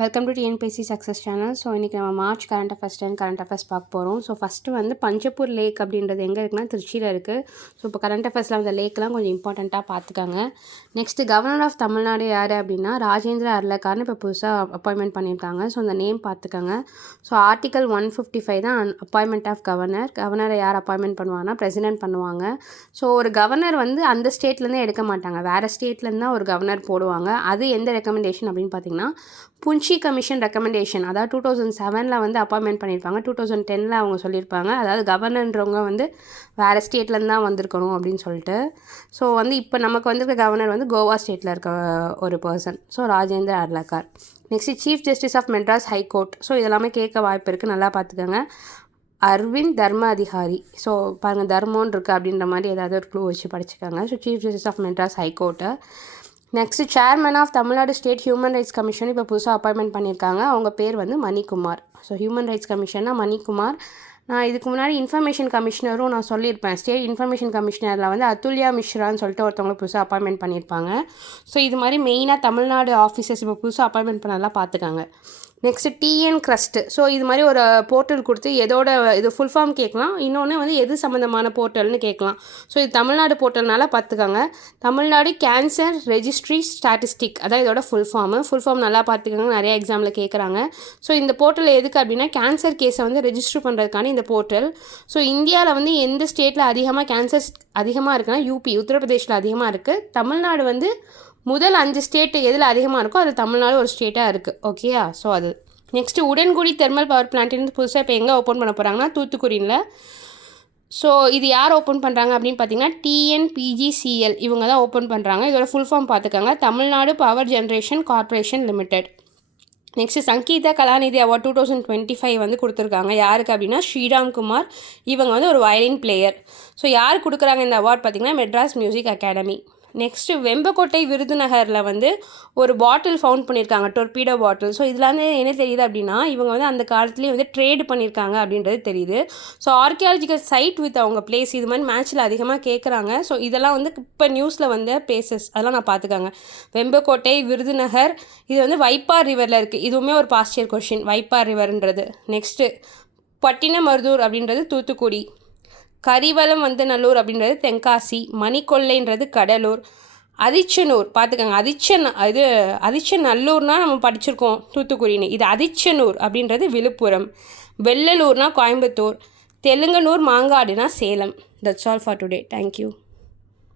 Welcome to TNPSC success channel. So இன்றைக்கி நம்ம March current affairs 10 current affairs பார்க்க போகிறோம். ஸோ ஃபஸ்ட்டு வந்து பஞ்சப்பூர் லேக் அப்படின்றது எங்கே இருக்குன்னா திருச்சியில் இருக்குது. ஸோ இப்போ கரண்ட் அஃபேர்ஸில் அந்த லேக்லாம் கொஞ்சம் இம்பார்ட்டண்ட்டாக பார்த்துக்காங்க. நெக்ஸ்ட்டு கவர்னர் ஆஃப் தமிழ்நாடு யார் அப்படின்னா ராஜேந்திர அர்லக்கார்னு இப்போ புதுசாக அப்பாயின்மெண்ட் பண்ணியிருக்காங்க. ஸோ அந்த நேம் பார்த்துக்கோங்க. ஸோ ஆர்டிகல் 155 தான் அப்பாயின்மெண்ட் ஆஃப் கவர்னர். கவர்னரை யார் அப்பாயின்மெண்ட் பண்ணுவாங்கன்னா பிரசிடென்ட் பண்ணுவாங்க. ஸோ ஒரு கவர்னர் வந்து அந்த ஸ்டேட்லேருந்தே எடுக்க மாட்டாங்க, வேறு ஸ்டேட்லேருந்து தான் ஒரு கவர்னர் போடுவாங்க. அது எந்த ரெக்கமெண்டேஷன் அப்படின்னு பார்த்தீங்கன்னா புன்ஷி கமிஷன் ரெக்கமெண்டேஷன். அதாவது 2007 வந்து அப்பாயின்மெண்ட் பண்ணியிருப்பாங்க. 2010 அவங்க சொல்லியிருப்பாங்க, அதாவது கவர்னர்ன்றவங்க வந்து வேறு ஸ்டேட்லேருந்து தான் வந்திருக்கணும் அப்படின்னு சொல்லிட்டு. ஸோ வந்து இப்போ நமக்கு வந்திருக்க கவர்னர் வந்து கோவா ஸ்டேட்டில் இருக்க ஒரு person. So Rajendra Arlekar. Next chief justice of Madras high court. So இதெல்லாமே கேட்க வாய்ப்பு இருக்குது, நல்லா பார்த்துக்கோங்க. அரவிந்த் தர்ம அதிகாரி. ஸோ பாருங்கள், தர்மோன்னு இருக்குது அப்படின்ற மாதிரி ஏதாவது ஒரு க்ளூ வச்சு படிச்சுக்காங்க. So chief justice of Madras high court. Next chairman of Tamil Nadu state human rights commission இப்போ புதுசாக அப்பாயின்மெண்ட் பண்ணியிருக்காங்க. அவங்க பேர் வந்து மணிக்குமார். ஸோ ஹியூமன் ரைட்ஸ் கமிஷன்னா மணிக்குமார். நான் இதுக்கு முன்னாடி இன்ஃபர்மேஷன் கமிஷனரும் நான் சொல்லியிருப்பேன். ஸ்டேட் இன்ஃபர்மேஷன் கமிஷனரில் வந்து அதுல்யா மிஸ்ரான்னு சொல்லிட்டு ஒருத்தவங்களை புதுசாக அப்பாயின்மெண்ட் பண்ணியிருப்பாங்க. ஸோ இது மாதிரி மெயினாக தமிழ்நாடு ஆஃபீஸர்ஸ் இப்போ புதுசாக அப்பாயின்மெண்ட் பண்ணலாம் பார்த்துக்காங்க. Next TN crust. ஸோ இது மாதிரி ஒரு போர்ட்டல் கொடுத்து எதோட இது ஃபுல் ஃபார்ம் கேட்கலாம், இன்னொன்று வந்து எது சம்மந்தமான போர்ட்டல்னு கேட்கலாம். ஸோ இது தமிழ்நாடு போர்ட்டல்னால பார்த்துக்கோங்க. தமிழ்நாடு கேன்சர் ரெஜிஸ்ட்ரி ஸ்டாட்டிஸ்டிக், அதான் இதோட ஃபுல் ஃபார்ம் நல்லா பார்த்துக்கோங்க, நிறைய எக்ஸாமில் கேட்குறாங்க. ஸோ இந்த போர்ட்டல் எதுக்கு அப்படின்னா கேன்சர் கேஸை வந்து ரெஜிஸ்டர் பண்ணுறதுக்கான இந்த போர்ட்டல். ஸோ இந்தியாவில் வந்து எந்த ஸ்டேட்டில் அதிகமாக கேன்சர்ஸ் அதிகமாக இருக்குன்னா யூபி, உத்தரப்பிரதேஷில் அதிகமாக இருக்குது. தமிழ்நாடு வந்து முதல் 5 ஸ்டேட்டு எதில் அதிகமாக இருக்கோ அதில் தமிழ்நாடு ஒரு ஸ்டேட்டாக இருக்குது. ஓகேயா? ஸோ அது நெக்ஸ்ட்டு உடன்குடி தெர்மல் பவர் பிளான்ட்னு புதுசாக இப்போ எங்கே ஓப்பன் பண்ண போகிறாங்கன்னா தூத்துக்குடியில். ஸோ இது யார் ஓப்பன் பண்ணுறாங்க அப்படின்னு பார்த்தீங்கன்னா டிஎன்பிஜிசிஎல் இவங்க தான் ஓப்பன் பண்ணுறாங்க. இதோட ஃபுல் ஃபார்ம் பார்த்துக்கோங்க, Tamil Nadu power generation corporation limited. Next Sangeetha Kalanidhi award 2025 வந்து கொடுத்துருக்காங்க. யாருக்கு அப்படின்னா ஸ்ரீராம்குமார். இவங்க வந்து ஒரு வயலின் பிளேயர். ஸோ யார் கொடுக்குறாங்க இந்த அவார்ட் பார்த்தீங்கன்னா Madras music academy. Next Vembakottai விருதுநகரில் வந்து ஒரு பாட்டில் ஃபவுண்ட் பண்ணியிருக்காங்க, டொர்பீடோ பாட்டில். ஸோ இதில் வந்து என்ன தெரியுது அப்படின்னா இவங்க வந்து அந்த காலத்துலேயே வந்து ட்ரேடு பண்ணியிருக்காங்க அப்படின்றது தெரியுது. ஸோ ஆர்கியாலஜிக்கல் சைட் வித் அவங்க பிளேஸ், இது மாதிரி மேட்ச்சில் அதிகமாக கேட்குறாங்க. ஸோ இதெல்லாம் வந்து இப்போ நியூஸில் வந்த பிளேசஸ், அதெல்லாம் நான் பார்த்துக்காங்க. வெம்பக்கோட்டை விருதுநகர், இது வந்து வைப்பார் ரிவரில் இருக்குது. இதுவுமே ஒரு பாஸ்ட் இயர் கொஷின், வைப்பார் ரிவர்ன்றது. நெக்ஸ்ட்டு பட்டினமருதூர் அப்படின்றது தூத்துக்குடி. கரிவலம் வந்து நல்லூர் அப்படின்றது தென்காசி. மணிக்கொல்லைன்றது கடலூர். அதிச்சனூர் பார்த்துக்கோங்க, அதிச்சநல்லூர்னால் நம்ம படிச்சிருக்கோம் தூத்துக்குடின்னு, இது அதிச்சனூர் அப்படின்றது விழுப்புரம். வெள்ளலூர்னா கோயம்புத்தூர். தெலுங்கனூர் மாங்காடுனா Salem. That's all for today. Thank you.